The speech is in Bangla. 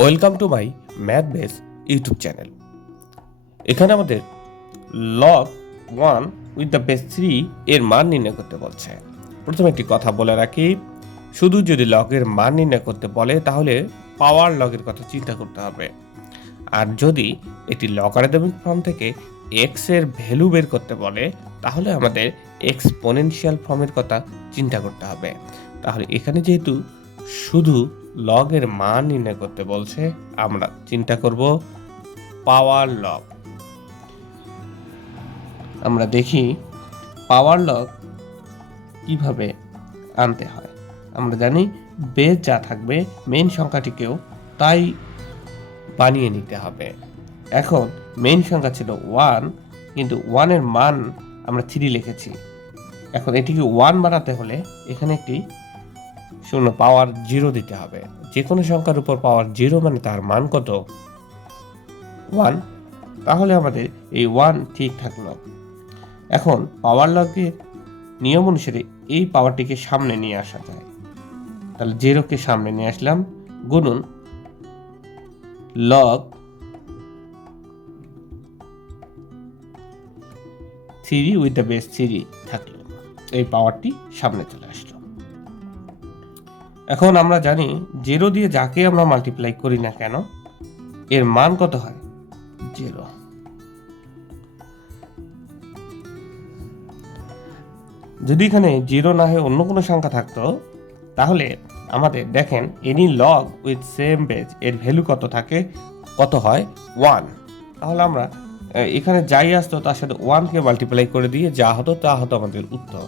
Welcome to my math base YouTube channel. এখানে আমাদের লগ 1 উইথ দ্য বেস 3 এর মান নির্ণয় করতে বলছে। প্রথমে একটি কথা বলে রাখি, শুধু যদি লগের মান নির্ণয় করতে বলে তাহলে পাওয়ার লগের কথা চিন্তা করতে হবে। আর যদি এটি লগারিদমিক ফর্ম থেকে এক্স এর ভ্যালু বের করতে বলে তাহলে আমাদের এক্সপোনেনশিয়াল ফর্মের কথা চিন্তা করতে হবে। তাহলে এখানে যেহেতু শুধু লগের মান নির্ণয় করতে বলছে, আমরা চিন্তা করব পাওয়ার লগ। আমরা দেখি পাওয়ার লগ কিভাবে আনতে হয়। আমরা জানি বেস যা থাকবে মেইন সংখ্যাটিকেও তাই বানিয়ে নিতে হবে। এখন মেইন সংখ্যা ছিল 1, কিন্তু 1 এর মান আমরা 3 লিখেছি। এখন এটিকে 1 বানাতে হলে এখানে একটি শূন্য পাওয়ার 0 দিতে হবে। যে কোনো সংখ্যার উপর পাওয়ার 0 মানে তার মান কত? 1। তাহলে আমাদের এই 1 ঠিক থাকলো। এখন পাওয়ার লগের নিয়ম অনুসারে এই পাওয়ারটিকে সামনে নিয়ে আসা যায়। তাহলে 0কে সামনে নিয়ে আসলাম, গুণন লগ 3 উইথ দ্য বেস 3 থাকলো। এই পাওয়ারটি সামনে চলে আসলো। এখন আমরা জানি 0 দিয়ে যাকে আমরা মাল্টিপ্লাই করি না কেন এর মান কত হয়? 0। যদি এখানে 0 না হয়ে অন্য কোনো সংখ্যা থাকতো তাহলে আমাদের দেখেন any log with same base এর ভ্যালু কত থাকে? কত হয়? 1। তাহলে আমরা এখানে যাই আসতো তার সাথে 1কে মাল্টিপ্লাই করে দিয়ে যা হতো তা হতো আমাদের উত্তর।